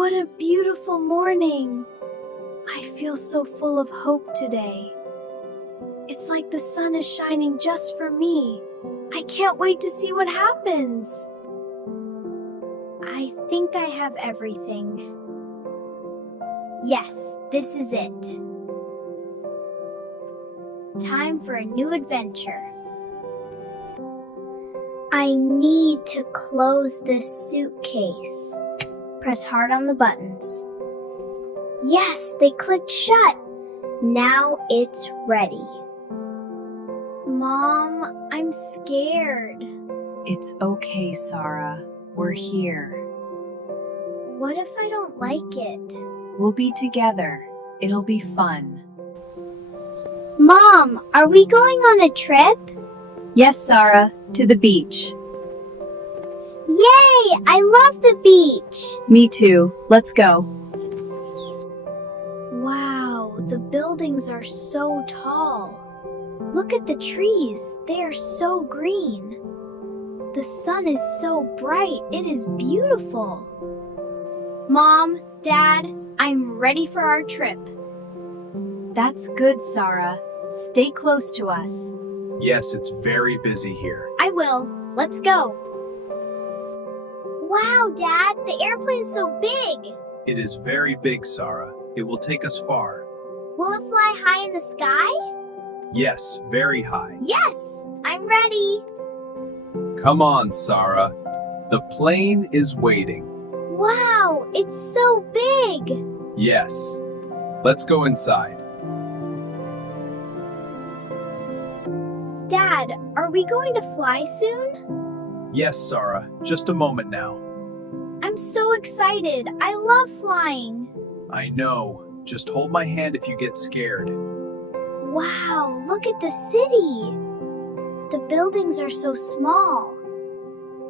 What a beautiful morning! I feel so full of hope today. It's like the sun is shining just for me. I can't wait to see what happens. I think I have everything. Yes, this is it. Time for a new adventure. I need to close this suitcase. Press hard on the buttons. Yes, they clicked shut. Now it's ready. Mom, I'm scared. It's okay, Sara. We're here. What if I don't like it? We'll be together. It'll be fun. Mom, are we going on a trip? Yes, Sara, to the beach. Yay! I love the beach! Me too. Let's go. Wow, the buildings are so tall. Look at the trees. They are so green. The sun is so bright. It is beautiful. Mom, Dad, I'm ready for our trip. That's good, Sara. Stay close to us. Yes, it's very busy here. I will. Let's go. Wow, Dad, the airplane's so big. It is very big, Sara. It will take us far. Will it fly high in the sky? Yes, very high. Yes, I'm ready. Come on, Sara. The plane is waiting. Wow, it's so big. Yes. Let's go inside. Dad, are we going to fly soon? Yes, Sara. Just a moment now. I'm so excited. I love flying. I know. Just hold my hand if you get scared. Wow, look at the city. The buildings are so small.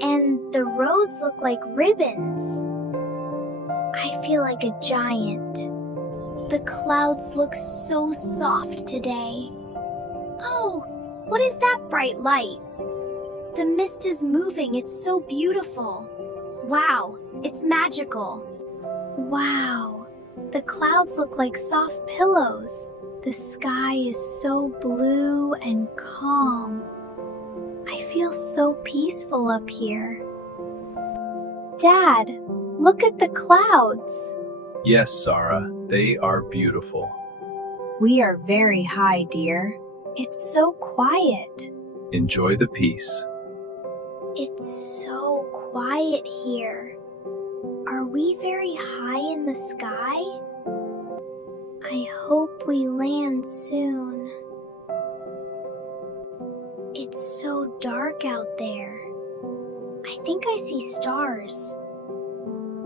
And the roads look like ribbons. I feel like a giant. The clouds look so soft today. Oh, what is that bright light? The mist is moving. It's so beautiful. Wow, it's magical. Wow, the clouds look like soft pillows. The sky is so blue and calm. I feel so peaceful up here. Dad, look at the clouds. Yes, Sara. They are beautiful. We are very high, dear. It's so quiet. Enjoy the peace. It's so quiet here. Are we very high in the sky? I hope we land soon. It's so dark out there. I think I see stars.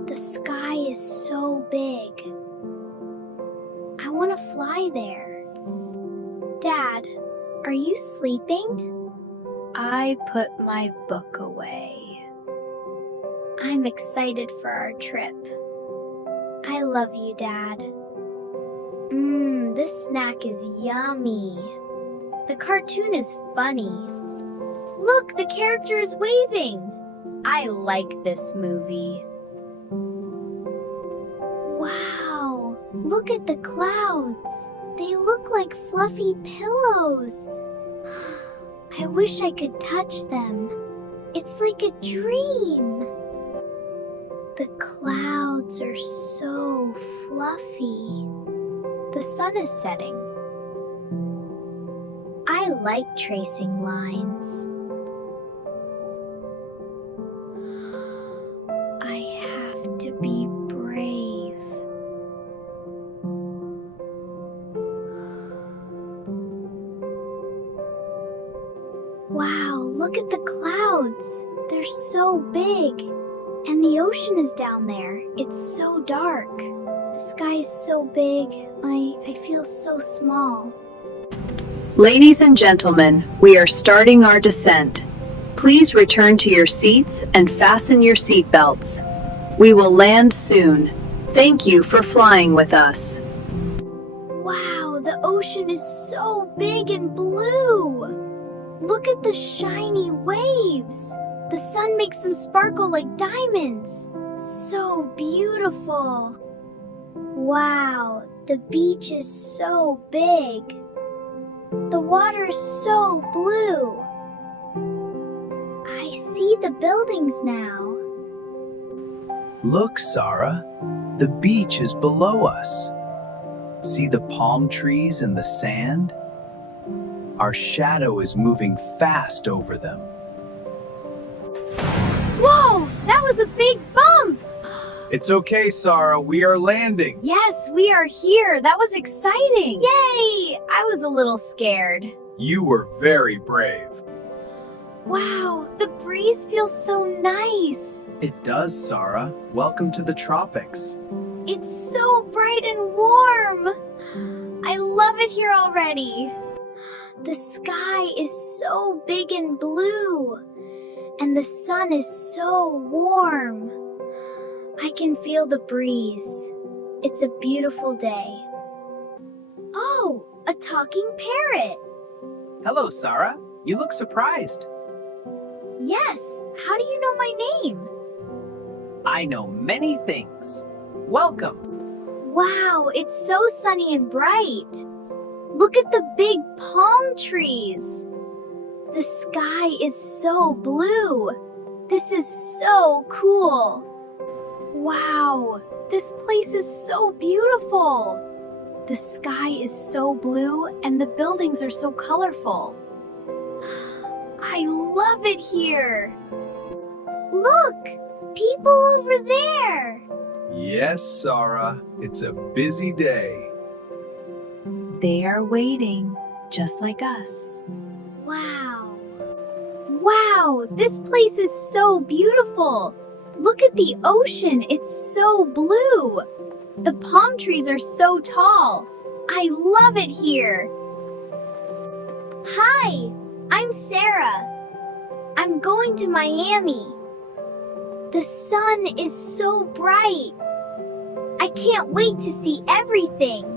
The sky is so big. I want to fly there. Dad, are you sleeping? I put my book away. I'm excited for our trip. I love you, Dad. This snack is yummy. The cartoon is funny. Look, the character is waving. I like this movie. Wow, look at the clouds. They look like fluffy pillows. I wish I could touch them. It's like a dream. The clouds are so fluffy. The sun is setting. I like tracing lines. I have to be brave. Wow, look at the clouds. They're so big. And the ocean is down there. It's so dark. The sky is so big. I feel so small. Ladies and gentlemen, we are starting our descent. Please return to your seats and fasten your seatbelts. We will land soon. Thank you for flying with us. Wow, the ocean is so big and blue. Look at the shiny waves. The sun makes them sparkle like diamonds. So beautiful. Wow, the beach is so big. The water's so blue. I see the buildings now. Look, Sara. The beach is below us. See the palm trees and the sand? Our shadow is moving fast over them. Whoa, that was a big bump! It's okay, Sara. We are landing. Yes, we are here. That was exciting. Yay! I was a little scared. You were very brave. Wow, the breeze feels so nice. It does, Sara. Welcome to the tropics. It's so bright and warm. I love it here already. The sky is so big and blue, and the sun is so warm. I can feel the breeze. It's a beautiful day. Oh, a talking parrot. Hello, Sara. You look surprised. Yes, how do you know my name? I know many things. Welcome. Wow, it's so sunny and bright. Look at the big palm trees. The sky is so blue. This is so cool. Wow, this place is so beautiful. The sky is so blue and the buildings are so colorful. I love it here. Look, people over there. Yes, Sara. It's a busy day. They are waiting, just like us. Wow. Wow, this place is so beautiful. Look at the ocean, it's so blue. The palm trees are so tall. I love it here. Hi, I'm Sara. I'm going to Miami. The sun is so bright. I can't wait to see everything.